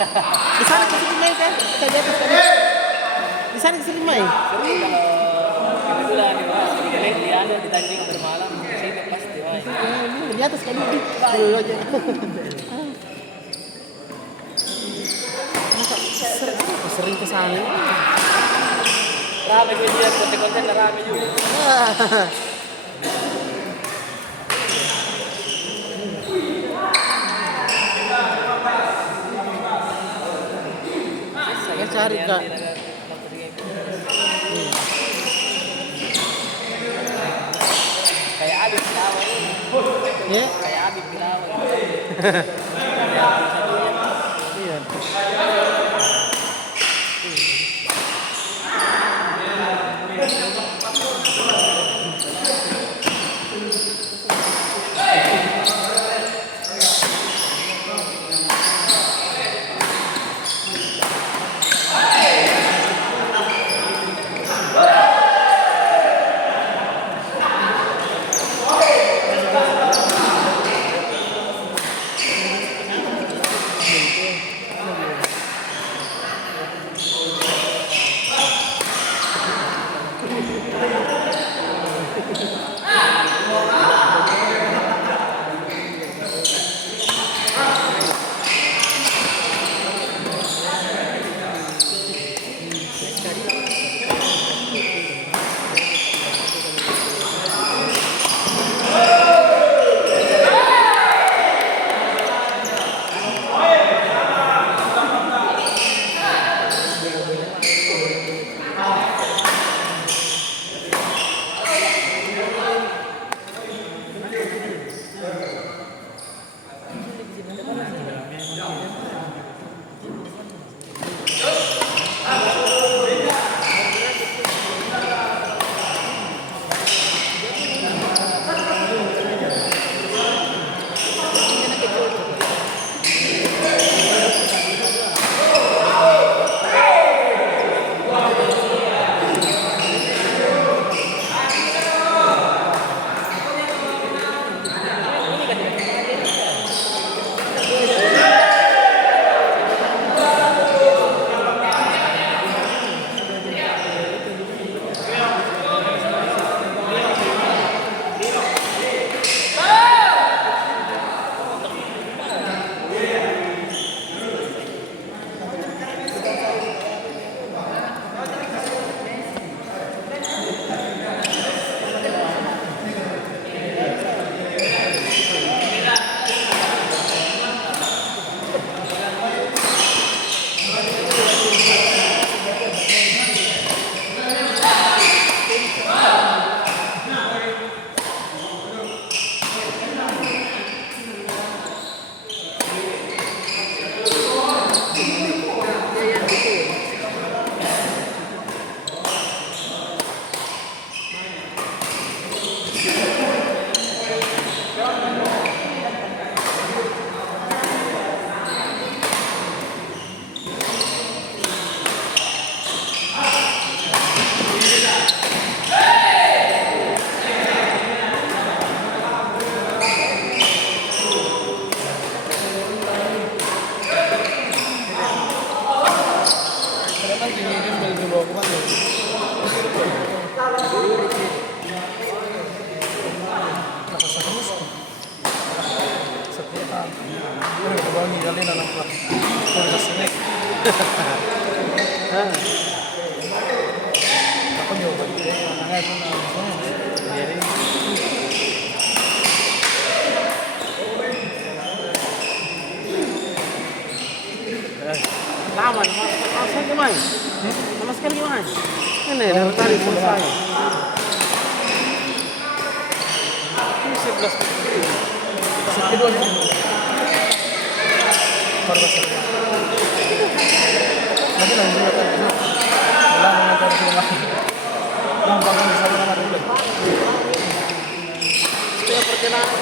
Di sana kasi lima kan? Kita di atas kan? Di sana kasi lima Siyempre, kebetulan, di ba? Sige, galing, liano, ditanding bermalam. Sino pasti, ay. Di atas kan? Di aja. Sering ke sana. Rame ko dyan, konti-konti na rame yun. Saya cari kak. Kayak Abib Pilaway yun. Ya? Kayak Abib Pilaway. Iya. Ako nyoba din. Nangyay ko na. Lama, masuk gimana? Sama sekali gimana? Ini dari tadi selesai. Ini 11. Kedua nih. Baru masuk. Nanti lanjut akan. Ulang mengajar semua. Yang bangun di sana nama dulu. Supaya perkenalan.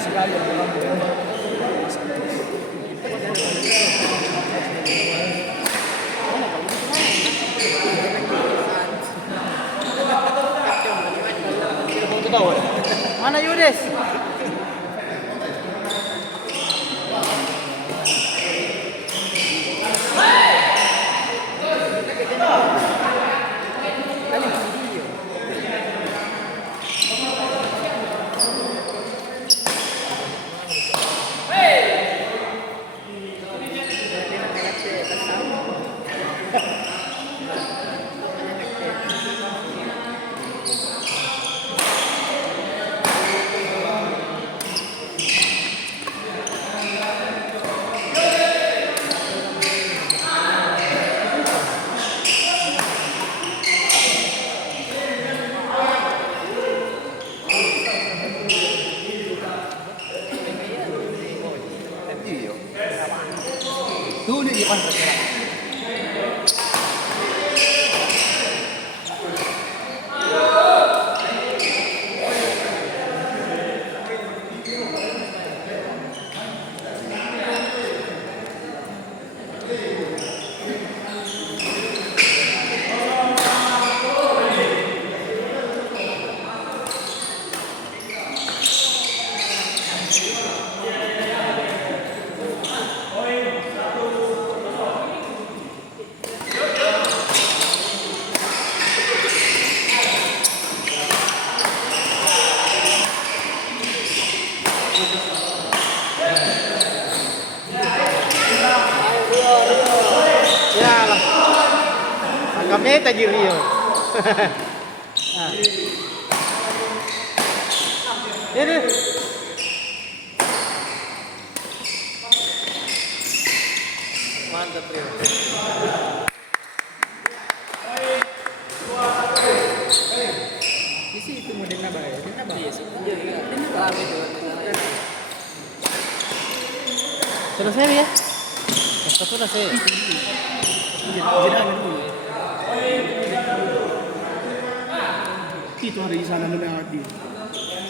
Sekali yang bilang Mana kalau tahu. Mana Yudes? Tuh di depan terkira. Ya lah. Anggapnya tajir Rio. Nah. Ini. Mantap Rio. Di situ mau dengar bahaya. Dengar bahaya. Iya sih. Iya. Rame tuh. Selesai ya? Satu selesai. Jeda dulu. Itu ada di sana lebih hati.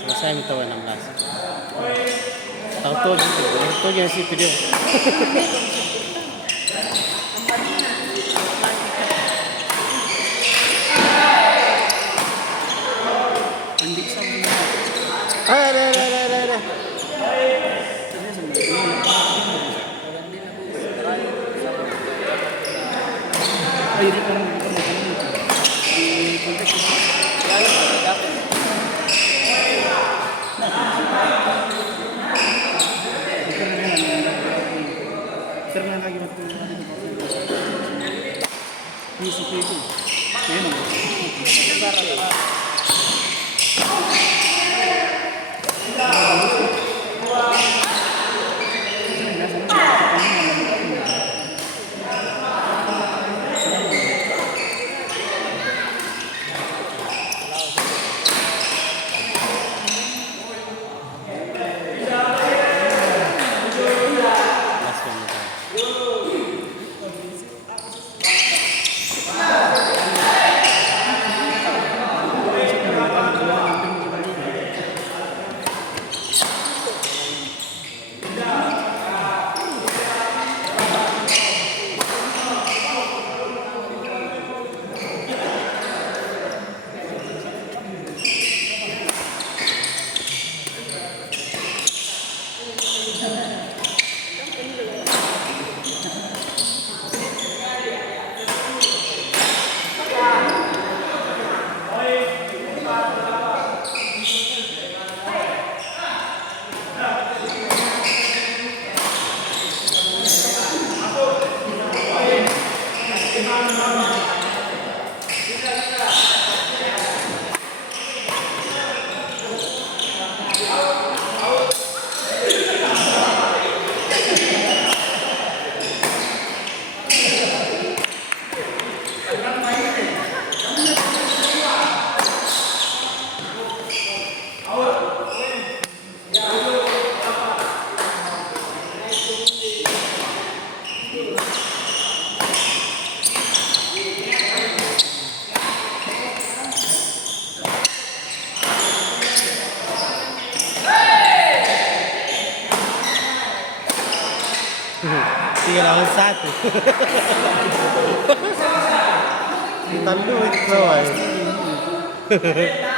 Selesai minta 16. Tahu tuh yang si video. Andik sama. Ada. Ayo di orang di konteks itu. Karena lagi waktu di situ itu memang Tinggal lawan satu. Kita duit bawah.